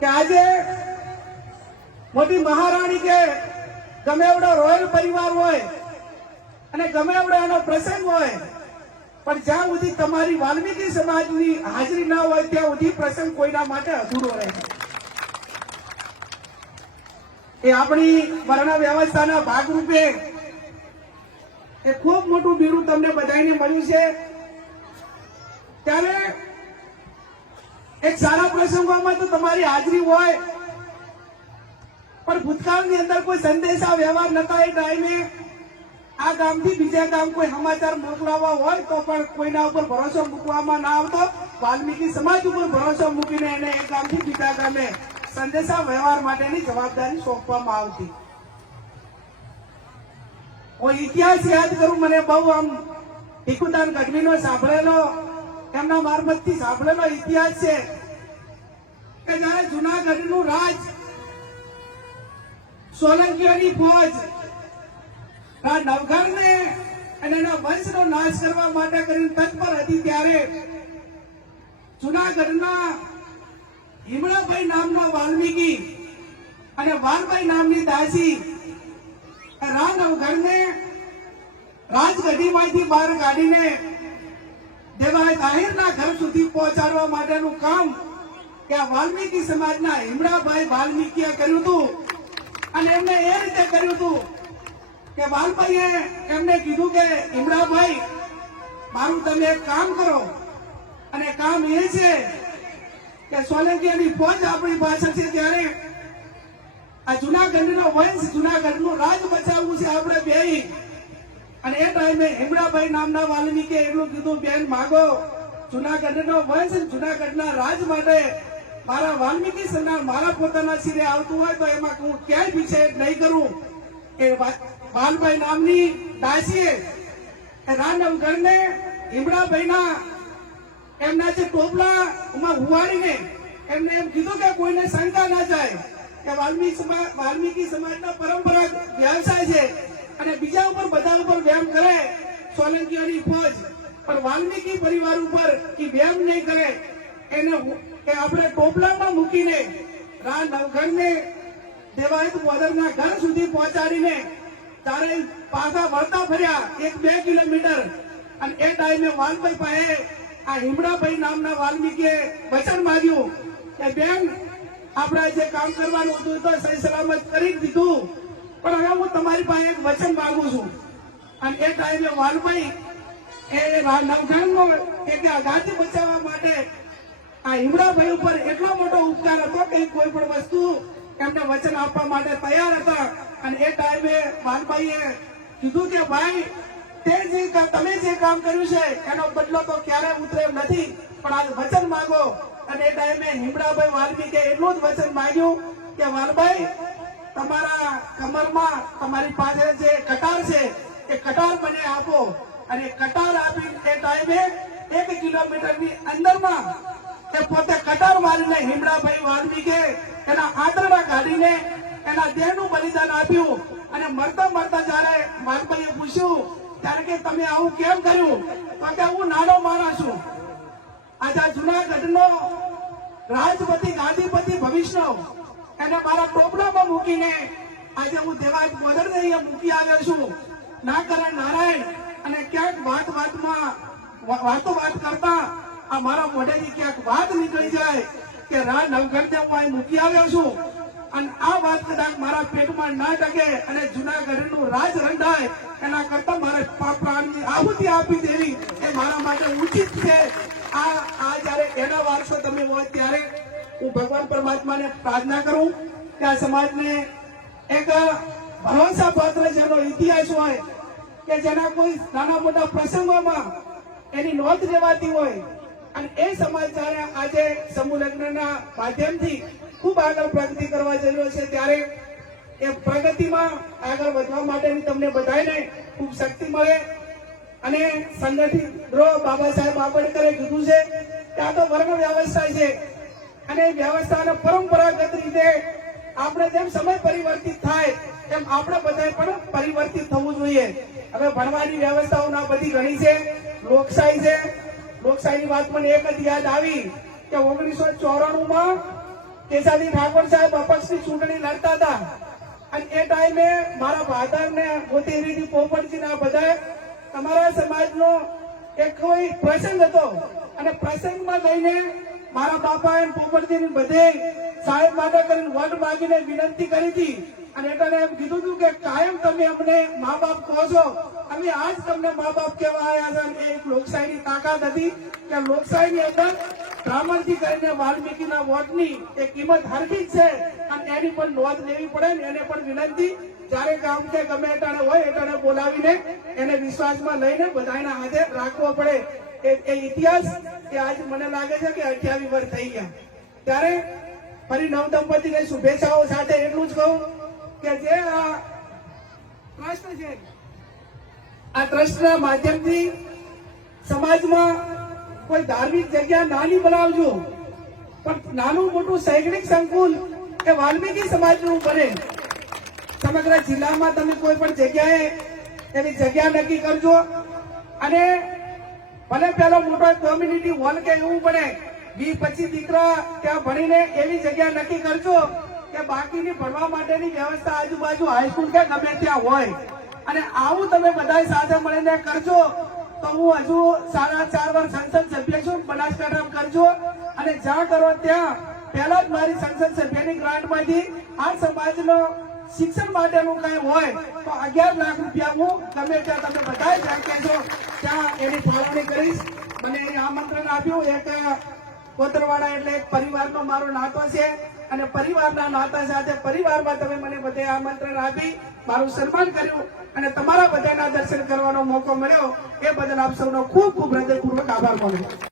કે આજે મોટી મહારાણી કે ગમે એવડો રોયલ પરિવાર હોય અને ગમે એવડો એનો પ્રસંગ હોય, પણ જ્યાં સુધી તમારી વાલ્મીકી સમાજની હાજરી ના હોય, ત્યાં સુધી પ્રસંગ કોઈના માટે અધૂરો રહે એ આપણી વર્ણ વ્યવસ્થાના ભાગરૂપે એ ખૂબ મોટું બીડું તમને બધાને મળ્યું છે. ત્યારે એક સારા પ્રસંગોમાં તો તમારી હાજરી હોય. પણ ભૂતકાળની અંદર કોઈ સંદેશા, વ્યવહાર નતા એ ટાઈમે. આ ગામથી બીજા ગામ કોઈ સમાચાર મોકલાવવા હોય તો પણ કોઈના ઉપર ભરોસો મૂકવામાં ના આવતો. વાલ્મીકી સમાજ ઉપર ભરોસો મૂકીને એને એક ગામથી બીજા ગામે સંદેશા, વ્યવહાર માટેની જવાબદારી સોંપવામાં આવતી. હું ઇતિહાસ યાદ કરું, મને બહુ આમ ભીખુદાન ગઢવીનો સાંભળેલો, એમના મારફતથી સાંભળેલો ઇતિહાસ છે. કે જયારે જુનાગઢનું રાજ, સોલંકીઓની ફોજ નવઘરને અને એના વંશનો નાશ કરવા માટે કરીને તત્પર હતી ત્યારે જુનાગઢના હિમળાભાઈ નામના વાલ્મીકી અને વાલભાઈ નામની દાસી રા નવઘરને રાજગઢીમાંથી બહાર કાઢીને દેવાય તાહિરના ઘર સુધી પહોંચાડવા માટેનું કામ કે આ વાલ્મીકી સમાજના હિમડાભાઈ વાલ્મીકીએ કર્યું હતું. અને એમને એ રીતે કર્યું હતું કે વાલભાઈએ એમને કીધું કે હિમડાભાઈ મારું તમે એક કામ કરો. અને કામ એ છે કે સોલંકીની ફોજ આપણી પાસે છે ત્યારે આ જુનાગઢનો વંશ, જુનાગઢનું રાજ બચાવવું છે આપણે બે અને એ ટાઈમે હિમડાભાઈ નામના વાલ્મીકીએ એટલું કીધું, બેન, માગો જુનાગઢનો વંશ, જુનાગઢના રાજ માટે મારા વાલ્મીકી સંતાન મારા પોતાના શિરે આવતું હોય તો એમાં હું ક્યાંય પીછે નહીં કરું. કે બાલભાઈ નામની દાસીએ એ હિમડાભાઈના એમના જે ટોપલા હુવાડીને એમને એમ કીધું કે કોઈને શંકા ના જાય કે વાલ્મીકી વાલ્મીકી સમાજના પરંપરાગત વ્યવસાય છે અને બીજા ઉપર બધા ઉપર વ્યાયામ કરે, સોલંકીઓની ફોજ. પણ વાલ્મીકી પરિવાર ઉપર એ વ્યાયામ નહીં કરે. એને આપણે ટોપલામાં મૂકીને રા નવઘરને દેવાયત બોર્ડરના ઘર સુધી પહોંચાડીને તારે પાછા વળતા ફર્યા એક બે કિલોમીટર. અને એ ટાઈમે વાલભાઈ પાસે આ હિમડાભાઈ નામના વાલ્મીકીએ વચન માંગ્યું કે, બેન, આપણે જે કામ કરવાનું હતું તો સહી સલામત કરી દીધું. પણ હવે હું તમારી પાસે એક વચન માંગુ છું. અને એ ટાઈમે વાલભાઈ એ રા- નવઘાણનો એક આ ગાદી બચાવવા માટે આ હિમડાભાઈ ઉપર એટલો મોટો ઉપકાર હતો કે કોઈ પણ વસ્તુ એમને વચન આપવા માટે તૈયાર હતા. અને એ ટાઈમે માનભાઈએ કીધું કે, ભાઈ, તે જે તમે જે કામ કર્યું છે, એનો બદલો તો ક્યારે ઉતરે નથી. પણ આજ વચન માંગો. અને એ ટાઈમે હિમડાભાઈ વાલ્મીકે એટલું જ વચન માંગ્યું કે, વાલભાઈ, તમારા કમરમાં તમારી પાસે જે કટાર છે, એ કટાર મને આપો. અને કટાર આપી એ ટાઈમે એક કિલોમીટરની અંદરમાં એ પોતે કટાર મારીને હિમડાભાઈ વાલ્મીકે એના આંતરડા કાઢીને એના દેહનું બલિદાન આપ્યું અને મરતા મરતા જયારે વાલભાઈએ પૂછ્યું, ત્યારે કે તમે આવું કેમ કર્યું? તો કે હું નાનો માણસ છું. આજે જુનાગઢનો રાષ્ટ્રપતિ ગાંધીપતિ ભવિષ્ય એને મારા ટોપલામાં મૂકીને આજે હું દેવાજ બોર્ડર અહીંયા મૂકી આવ્યો છું. ના કરે નારાયણ અને ક્યાંક વાત વાતમાં વાતો વાત કરતા આ મારા મોઢેથી ક્યાંક વાત નીકળી જાય કે રા હું અહીં મૂકી આવ્યો છું. અને આ વાત કદાચ મારા પેટમાં ના ટકે અને જુનાગઢનું રાજ રંધાય, એના કરતા મારે પ્રાણની આહુતિ આપી દેવી એ મારા માટે ઉચિત છે. આ આ જ્યારે એના વારસો તમે હોય ત્યારે હું ભગવાન પરમાત્માને પ્રાર્થના કરું કે આ સમાજને એક ભરોસા પાત્ર જેનો ઇતિહાસ હોય કે જેના કોઈ નાના મોટા પ્રસંગોમાં એની નોંધ લેવાતી હોય અને એ સમાચાર આજે સમૂહ લગ્નના માધ્યમથી ખૂબ આગળ પ્રગતિ કરવા જઈ છે. ત્યારે એ પ્રગતિમાં આગળ વધવા માટેની તમને બધાને ખૂબ શક્તિ મળે અને સંગઠિત દ્રોહ બાબા સાહેબ આંબેડકરે કીધું છે કે આ તો વર્ણ વ્યવસ્થા છે અને વ્યવસ્થાને પરંપરાગત રીતે આપણે જેમ સમય પરિવર્તિત થાય તેમ આપણે બધાએ પણ પરિવર્તિત થવું જોઈએ. હવે ભણવાની વ્યવસ્થાઓના બધી ઘણી છે, લોકશાહી છે લોકશાહીની વાત મને એક જ યાદ આવી કે ઓગણીસો ચોરાણું માં કેસાદી ઠાકોર સાહેબ અપક્ષની ચૂંટણી લડતા હતા. અને એ ટાઈમે મારા ભાદર ને ગોતેરીથી પોપટજી ના બધા તમારા સમાજનો એક કોઈ પ્રસંગ હતો. અને પ્રસંગમાં જઈને મારા બાપા એમ પોપટજી બધે સાહેબ માટે કરીને વોટ માંગીને વિનંતી કરી હતી. અને એટલે એમ કીધું હતું કે કાયમ તમે અમને મા બાપ કહો છો. અમે આજ તમને મા બાપ કહેવા આવ્યા છે એ એક લોકશાહીની તાકાત હતી કે લોકશાહીની અંદર બ્રાહ્મણથી કરીને વાલ્મીકીના વોટની એ કિંમત હરખી છે અને એની પણ નોંધ લેવી પડે ને એને પણ વિનંતી. જ્યારે ગામ કે ગમે એટાણે હોય એટાણે બોલાવીને એને વિશ્વાસમાં લઈને બધાના હાથે રાખવો પડે. એ ઇતિહાસ એ આજ મને લાગે છે કે અઠ્યાવીસ વર્ષ થઈ ગયા. ત્યારે ફરી નવ દંપતીને શુભેચ્છાઓ સાથે એટલું જ કહું કે જે આ ટ્રસ્ટ છે આ ટ્રસ્ટના માધ્યમથી સમાજમાં કોઈ ધાર્મિક જગ્યા નાની બનાવજો. પણ નાનું મોટું શૈક્ષણિક સંકુલ એ વાલ્મીકી સમાજનું બને. સમગ્ર જિલ્લામાં તમે કોઈ પણ જગ્યાએ એવી જગ્યા નક્કી કરજો. અને ભલે પેલો મોટો કોમ્યુનિટી હોલ કે એવું બને વીસ પચીસ દીકરા ત્યાં ભણીને એવી જગ્યા નક્કી કરજો કે બાકીની ભણવા માટેની વ્યવસ્થા આજુબાજુ હાઈસ્કૂલ કે ગમે ત્યાં હોય. અને આવું તમે બધા સાથે મળીને કરજો, તો હું હજુ સાડા ચાર વાર સંસદ સભ્ય છું બનાસકાંઠા કરજો. અને જ્યાં કરો ત્યાં, પહેલા જ મારી સંસદ સભ્યની ગ્રાન્ટમાંથી આ સમાજનો શિક્ષણ માટેનું કઈ હોય, તો અગિયાર લાખ રૂપિયા હું ગમે ત્યાં તમે બધા જ્યાં કહેશો ત્યાં એની ફાળવણી કરીશ. મને એ આમંત્રણ આપ્યું, એક કોતરવાડા એટલે એક પરિવારનો મારો નાતો છે અને પરિવારના નાતા સાથે પરિવારમાં તમે મને બધે આમંત્રણ આપી મારું સન્માન કર્યું અને તમારા બધાના દર્શન કરવાનો મોકો મળ્યો. એ બદલ આપ સૌનો ખૂબ ખૂબ હૃદયપૂર્વક આભાર માનું